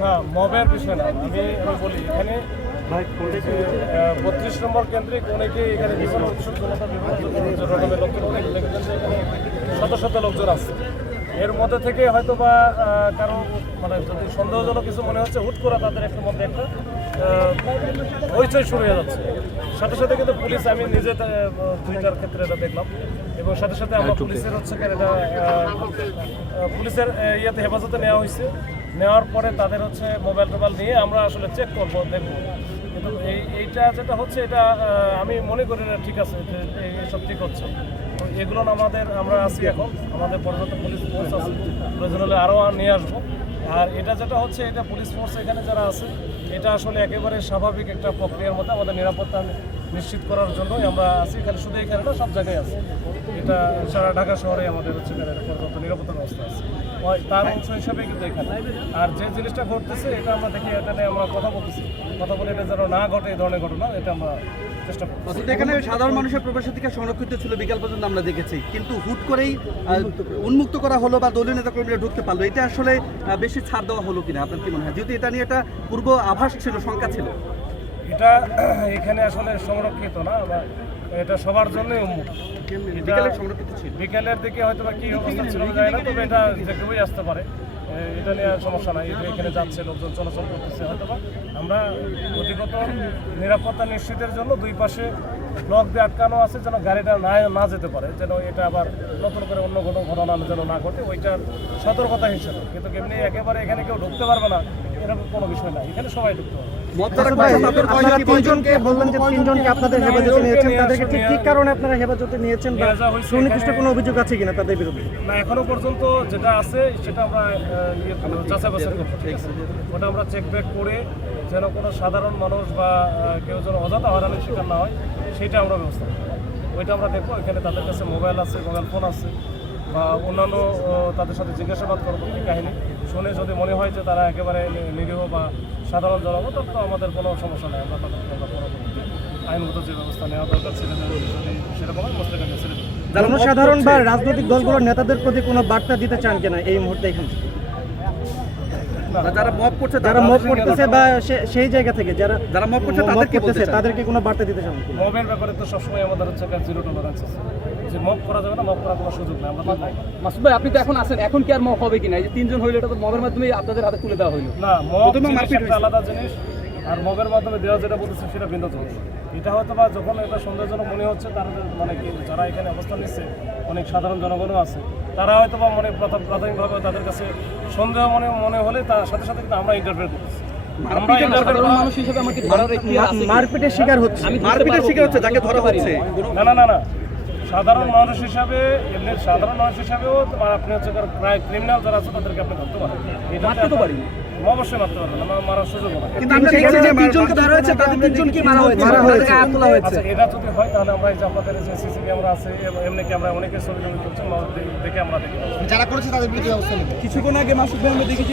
হ্যাঁ মবের বিষয় না আমি বলি এখানে বত্রিশ নম্বর কেন্দ্রিক অনেকে এখানে বিভিন্ন উৎসব জনতা বিভিন্ন রকমের লোকজন অনেক শত শত লোকজন আছে। এর মধ্যে থেকে হয়তো বা কারও মানে যদি সন্দেহজনক কিছু মনে হচ্ছে হুট করে তাদের একটা মধ্যে একটা হইচই শুরু হয়ে যাচ্ছে। সাথে সাথে কিন্তু পুলিশ আমি নিজে দুইটার ক্ষেত্রে এটা দেখলাম। এবং সাথে সাথে আমরা পুলিশের হচ্ছে এটা পুলিশের ইয়েতে হেফাজতে নেওয়া হয়েছে। নেওয়ার পরে তাদের হচ্ছে মোবাইল টোবাইল নিয়ে আমরা আসলে চেক করব, দেখব। কিন্তু এই, এইটা যেটা হচ্ছে, এটা আমি মনে করি না ঠিক আছে এইসব ঠিক হচ্ছে। এগুলো আমাদের, আমরা আছি এখন, আমাদের পর্যন্ত পুলিশ ফোর্স আছে, প্রয়োজন হলে আরও নিয়ে আসব। আর এটা যেটা হচ্ছে, এটা পুলিশ ফোর্স এখানে যারা আছে, এটা আসলে একেবারে স্বাভাবিক একটা প্রক্রিয়ার মধ্যে আমাদের নিরাপত্তা নিশ্চিত করার জন্যই আমরা আছি। এখানে শুধু এখানে না সব জায়গায় আছে। এটা সারা ঢাকা শহরে আমাদের হচ্ছে একটা নিরাপত্তা ব্যবস্থা আছে। তার অংশ হিসাবে কিন্তু এখানে। আর যে জিনিসটা ঘটতেছে এটা আমরা দেখি এটা নিয়ে আমরা কথা বলতেছি। কথা বলে এটা যেন না ঘটে এই ধরনের ঘটনা এটা আমরা চেষ্টা করছি এখানে সাধারণ মানুষের প্রবেশাধিকার সংরক্ষিত ছিল বিকাল পর্যন্ত আমরা দেখেছি। কিন্তু হুট করেই উন্মুক্ত করা। হলো বা দলীয় নেতা কর্মীরা ঢুকতে পারল এটা আসলে বেশি ছাড় দেওয়া হলো কিনা আপনার কি মনে হয়? যেহেতু এটা নিয়ে একটা পূর্ব আভাস ছিল শঙ্কা ছিল। এটা এখানে আসলে সংরক্ষিত না বা এটা সবার জন্যই উন্মুক্ত ছিল? বিকেলের দিকে হয়তো বা কি অবস্থা ছিল জানি না তবে এটা যে কেউই আসতে পারে। এটা নিয়ে সমস্যা নাই এখানে যাচ্ছে লোকজন চলাচল করতেছে হয়তো বা আমরা অধিকত নিরাপত্তা নিশ্চিতের জন্য দুই পাশে ব্লক দিয়ে আটকানো আছে যেন গাড়িটা না না যেতে পারে যেন এটা আবার নতুন করে অন্য কোনো ঘটনা যেন না ঘটে ওইটার সতর্কতা হিসেবে। কিন্তু এমনি একেবারে এখানে কেউ ঢুকতে পারবে না এরকম কোনো বিষয় না। এখানে সবাই ঢুকতে পর্যন্ত যেটা আছে সেটা আমরা ইয়ে করব, যাচাই বাছাই ঠিক আছে? ওটা আমরা চেক ব্যাক করে যেন কোনো সাধারণ মানুষ বা কেউ যেন অযথা হয়রানির শিকার না হয় সেটা আমরা ব্যবস্থা করব ওইটা আমরা দেখব। এখানে তাদের কাছে মোবাইল আছে মোবাইল ফোন আছে। বা অন্যান্য তাদের সাথে জিজ্ঞাসাবাদ করব কি কাহিনী শুনে যদি মনে হয় যে তারা একেবারে নিরীহ বা সাধারণ জনগণ তো আমাদের কোনো সমস্যা নেই। আমরা তাদেরকে আমরা পরবর্তীতে আইনগত যে ব্যবস্থা নেওয়া দরকার দেবো যদি সেরকম হয় দেবো জনসাধারণ বা রাজনৈতিক দলগুলোর নেতাদের প্রতি কোনো বার্তা দিতে চান কিনা এই মুহূর্তে এখান? থেকে যারা মত করছে যারা তারা মত করতেছে বা সে- সেই জায়গা থেকে যারা যারা মত করছে তাদেরকে বলতে করতেছে চান। তাদেরকে কোনো বার্তা দিতে চান মবের ব্যাপারে তো সবসময় আমাদের হচ্ছে জিরো টলারেন্স আছে। যে মব করা যাবে না মব করার কোনো সুযোগ নেই আমরা মাসুদ ভাই আপনি তো এখন আছেন এখন কি আর হবে কিনা? এই যে তিনজন হইল এটা তো মবের মাধ্যমে আপনাদের হাতে তুলে দেওয়া হইল। না আলাদা জিনিস আর মবের মাধ্যমে দেওয়া যেটা বলতেছে সেটা ভিন্ন জিনিস। এটা হয়তো বা যখন এটা সন্দেহজনক মনে হচ্ছে তারা মানে যারা এখানে অবস্থান নিচ্ছে অনেক সাধারণ জনগণও আছে তারা হয়তো বা মনে প্রথম প্রাথমিকভাবে তাদের কাছে সন্দেহ মনে মনে হলে তার সাথে সাথে কিন্তু আমরা ইন্টারভিউ করতেছি। মারপিটের interfere সাধারণ করা- মানুষ হিসেবে আমাকে ধরার একটি আছে কি? মারপিটের শিকার হচ্ছে। মারপিটের শিকার হচ্ছে যাকে ধরা হচ্ছে না। না না না না। সাধারণ মানুষ হিসাবে এমনি সাধারণ মানুষ হিসাবেও তোমার আপনি হচ্ছে প্রায় ক্রিমিনাল যারা আছে তাদেরকে আপনি ধরতে পারেন এটা তো পারি। অবশ্যই মারতে পারবেন না মারার সুযোগ হবে কিন্তু আমরা দেখছি যে তিনজনকে ধরা হয়েছে তাদের তিনজনকে মারা হয়েছে মারা হয়েছে। তোলা হয়েছে আচ্ছা এটা যদি হয় তাহলে আমরা এই যে আপনাদের যে সিসি ক্যামেরা আছে এমনি কি আমরা অনেকে ছবি তুলছি দেখে আমরা দেখি যারা করেছে তাদের বিরুদ্ধে ব্যবস্থা নেবে কিছুক্ষণ আগে মাসুদ ভাই আমরা দেখেছি